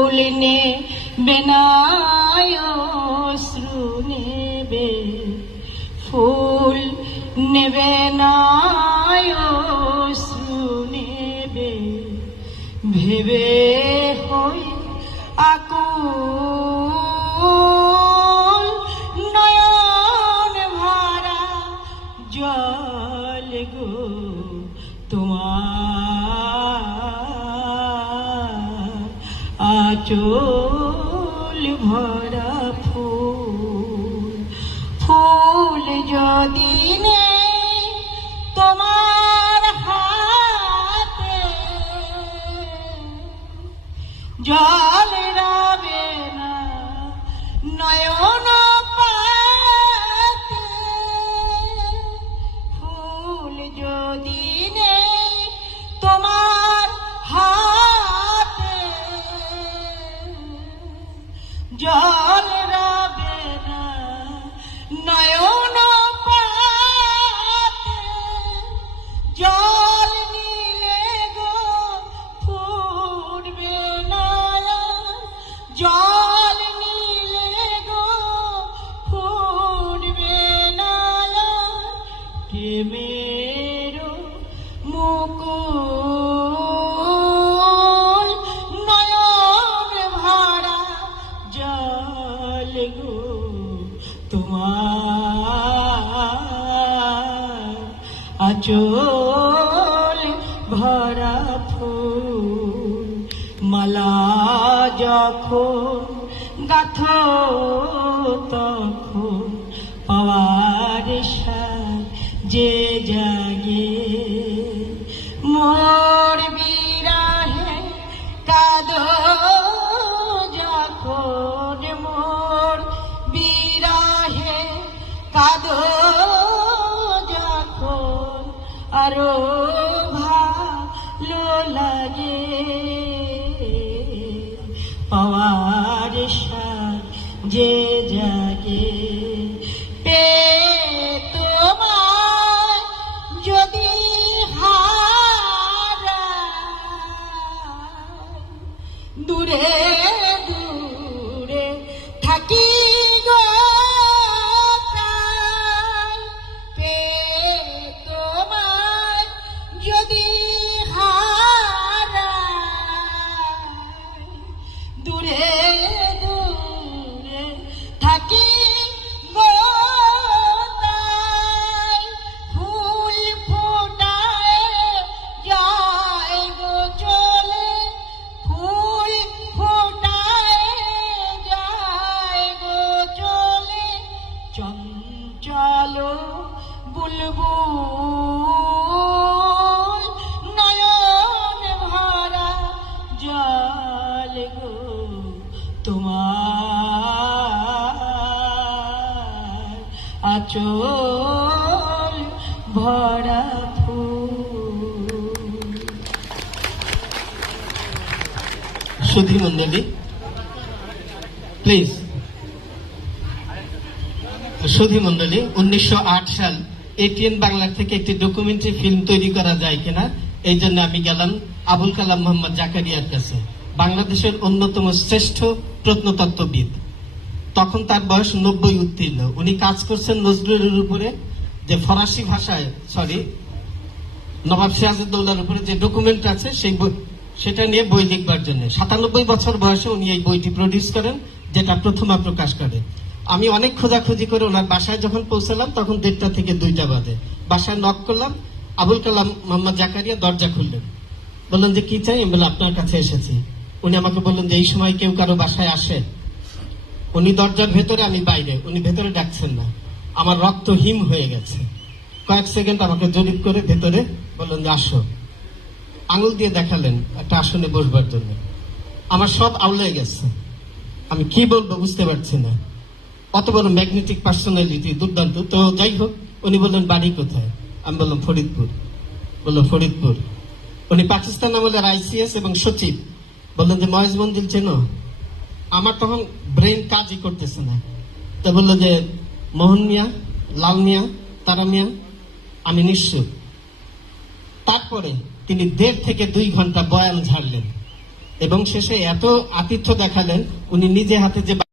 ফুল নেবে না অশ্রু নেবে, ফুল নেবে না অশ্রু নেবে, ভেবে হই আকুল নয়ন ভরা জল গো তোমার আঁচল ভরা ফুল। ফুল যদি নেই তোমার হাতে, জল রবে না নয়ন পাতে। ফুল যদি নেই তোমার হাতে, জল রবে না নয়ন পাতে। জল নিলে গো ফুটবে না, জল নিলে গো ফুটবে না প্রেমের মুকুল নয়ন ভরা জল গো তোমার আঁচল ভরা ফুল। মালা যখন গাথো তখন পাওয়ার যে জাগে, মোর বিরহে কাঁদো যখন, মোর বিরহে কাঁদো যখন, আরো ভালো লাগে পাওয়ার যে জাগে। তোমায় যদি হারাই, দূরে দূরে থাকি গো তাই। তোমায় যদি হারাই, দূরে দূরে থাকি গো তাই। ফুল ফোটায় যায় গো চলে, ফুল ফোটায় যায় গো চলে, চঞ্চল বুলবুল নয়ন ভরা জল গো তোমার আঁচল ভরা ফুল। সুধী মন্ডলী প্লিজ। সুধী মন্ডলী, 1908 সাল এটিএন বাংলা থেকে একটি ডকুমেন্টারি ফিল্ম তৈরি করা যায় কিনা, এই জন্য আমি গেলাম আবুল কালাম মোহাম্মদ জাকারিয়ার কাছে, বাংলাদেশের অন্যতম শ্রেষ্ঠ প্রত্নতত্ত্ববিদ। তখন তার বয়স 90 উত্তীর্ণ। উনি কাজ করছেন নজরুলের উপরে, যে ফরাসি ভাষায় নবাব সিরাজউদ্দৌলার উপরে যে ডকুমেন্ট আছে সেটা নিয়ে বই লিখবার জন্য 97 বছর বয়সে উনি এই বইটি প্রডিউস করেন, যেটা প্রথমা প্রকাশ করে। আমি অনেক খোঁজাখুঁজি করে ওনার বাসায় যখন পৌঁছালাম তখন 1:30 থেকে 2টা বাজে। বাসায় নক করলাম, আবুল কালাম মোহাম্মদ জাকারিয়া দরজা খুললেন, বললেন যে কি চাই? আমি বললাম আপনার কাছে এসেছি। উনি আমাকে বললেন যে এই সময় কেউ কারো বাসায় আসে? উনি দরজার ভেতরে, আমি বাইরে, উনি ভেতরে ডাকছেন না। আমার রক্ত হিম হয়ে গেছে। কয়েক সেকেন্ড আমাকে জরিপ করে ভেতরে বললেন যে আসো। আঙুল দিয়ে দেখালেন একটা আসনে বসবার জন্য। আমার সব আউলে গেছে, আমি কি বলবো বুঝতে পারছি না। অত বড় ম্যাগনেটিক পার্সোনালিটি, দুর্দান্ত। তো যাই হোক, উনি বললেন বাড়ি কোথায়? আমি বললাম ফরিদপুর। বললো ফরিদপুর। উনি পাকিস্তান আমলের আইসিএস এবং সচিব। বললেন যে মহেশ মন্দির চেনো? আমার তখন ব্রেন কাজই করতেছে না। তা বললো যে মোহন মিয়া, লাল মিয়া, তারা মিয়া। আমি নিশ্চয়। তারপরে তিনি 1.5 থেকে 2 ঘন্টা বয়ান ঝাড়লেন। এবং শেষে এত আতিথ্য দেখালেন, উনি নিজে হাতে যে